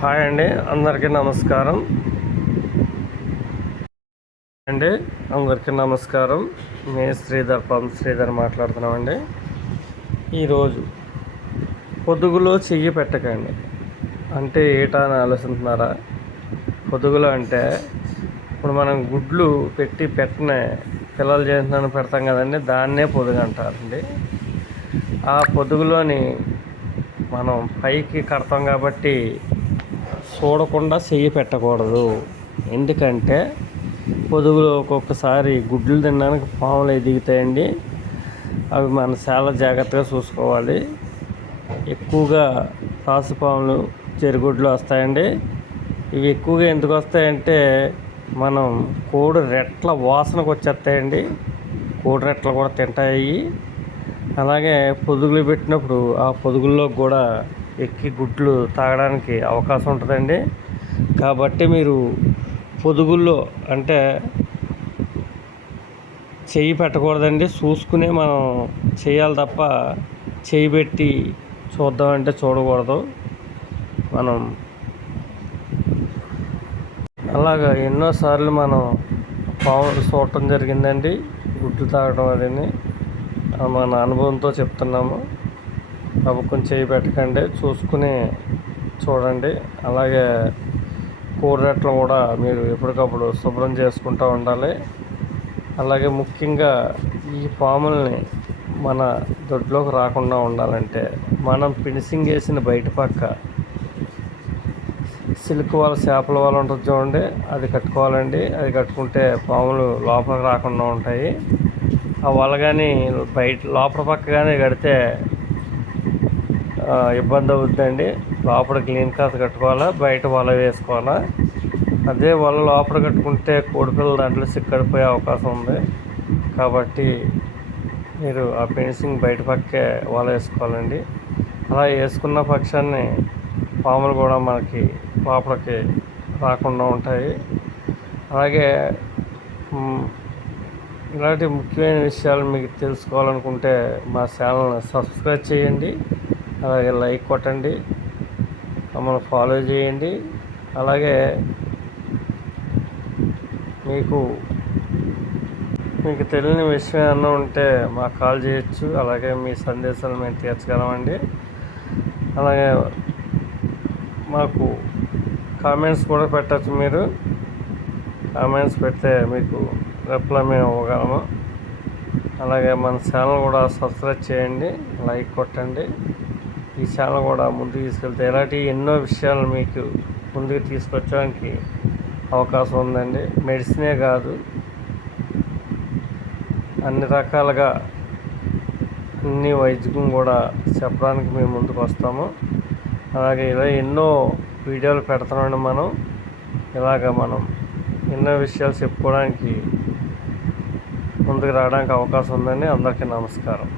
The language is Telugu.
హాయ్ అండి, అందరికీ నమస్కారం అండి. అందరికీ నమస్కారం. మీ శ్రీధర్ మాట్లాడుతున్నామండి. ఈరోజు పొదుగులో చెయ్యి పెట్టకండి అంటే ఏటా అని ఆలోచిస్తున్నారా? పొదుగులో అంటే ఇప్పుడు మనం గుడ్లు పెట్టిన పిల్లలు చేసినాను పెడతాం కదండి, దాన్నే పొదుగు అంటారండి. ఆ పొదుగులోని మనం పైకి కడతాం కాబట్టి చూడకుండా చెయ్యి పెట్టకూడదు. ఎందుకంటే పొదుగులో ఒక్కొక్కసారి గుడ్లు తినడానికి పాములు ఎదుగుతాయండి. అవి మనం చాలా జాగ్రత్తగా చూసుకోవాలి. ఎక్కువగా పాములు చెరుగుడ్లు వస్తాయండి. ఇవి ఎక్కువగా ఎందుకు వస్తాయంటే మనం కోడి రెట్ల వాసనకు వచ్చేస్తాయండి. కోడి రెట్లు కూడా తింటాయి. అలాగే పొదుగులు పెట్టినప్పుడు ఆ పొదుగుల్లో కూడా ఎక్కి గుడ్లు తాగడానికి అవకాశం ఉంటుందండి. కాబట్టి మీరు పొదుగుల్లో అంటే చెయ్యి పెట్టకూడదండి. చూసుకునే మనం చేయాలి తప్ప చెయ్యి పెట్టి చూద్దామంటే చూడకూడదు. మనం అలాగా ఎన్నోసార్లు మనం పాములు చూడటం జరిగిందండి. గుడ్లు తాగడం అదని మన అనుభవంతో చెప్తున్నాము. కొంచెం చేయి పెట్టకండి, చూసుకుని చూడండి. అలాగే కూరట్లు కూడా మీరు ఎప్పటికప్పుడు శుభ్రం చేసుకుంటూ ఉండాలి. అలాగే ముఖ్యంగా ఈ పాముల్ని మన దొడ్లోకి రాకుండా ఉండాలంటే మనం ఫినిషింగ్ వేసిన బయట పక్క సిల్క్ వాళ్ళ చేపల వాళ్ళ ఉంటుంది చూడండి, అది కట్టుకోవాలండి. అది కట్టుకుంటే పాములు లోపలికి రాకుండా ఉంటాయి. ఆ వల కానీ బయట లోపల పక్క కానీ కడితే ఇబ్బంది అవుతుందండి. లోపల క్లీన్ క్లాత్ కట్టుకోవాలా, బయట వల వేసుకోవాలా. అదే వల లోపల కట్టుకుంటే కోడిపిల్లలు దాంట్లో సిక్కడిపోయే అవకాశం ఉంది. కాబట్టి మీరు ఆ ఫినిషింగ్ బయట పక్కే వల వేసుకోవాలండి. అలా వేసుకున్న పక్షాన్ని పాములు కూడా మనకి లోపలికి రాకుండా ఉంటాయి. అలాగే ఇలాంటి ముఖ్యమైన విషయాలు మీకు తెలుసుకోవాలనుకుంటే మా ఛానల్ని సబ్స్క్రైబ్ చేయండి. అలాగే లైక్ కొట్టండి, మమ్మల్ని ఫాలో చేయండి. అలాగే మీకు తెలియని విషయం ఏమన్నా ఉంటే మాకు కాల్ చేయొచ్చు. అలాగే మీ సందేశాలు మేము తీర్చగలమండి. అలాగే మాకు కామెంట్స్ కూడా పెట్టచ్చు. మీరు కామెంట్స్ పెడితే మీకు రిప్లై మేము ఇవ్వగలము. అలాగే మన ఛానల్ కూడా సబ్స్క్రైబ్ చేయండి, లైక్ కొట్టండి. ఈ ఛానల్ కూడా ముందుకు తీసుకెళ్తే ఇలాంటి ఎన్నో విషయాలు మీకు ముందుకు తీసుకొచ్చడానికి అవకాశం ఉందండి. మెడిసినే కాదు, అన్ని రకాలుగా అన్ని వైద్యం కూడా చెప్పడానికి మేము ముందుకు వస్తాము. అలాగే ఇలా ఎన్నో వీడియోలు పెడుతున్నాం. మనం ఎన్నో విషయాలు చెప్పుకోవడానికి ముందుకు రావడానికి అవకాశం ఉందండి. అందరికీ నమస్కారం.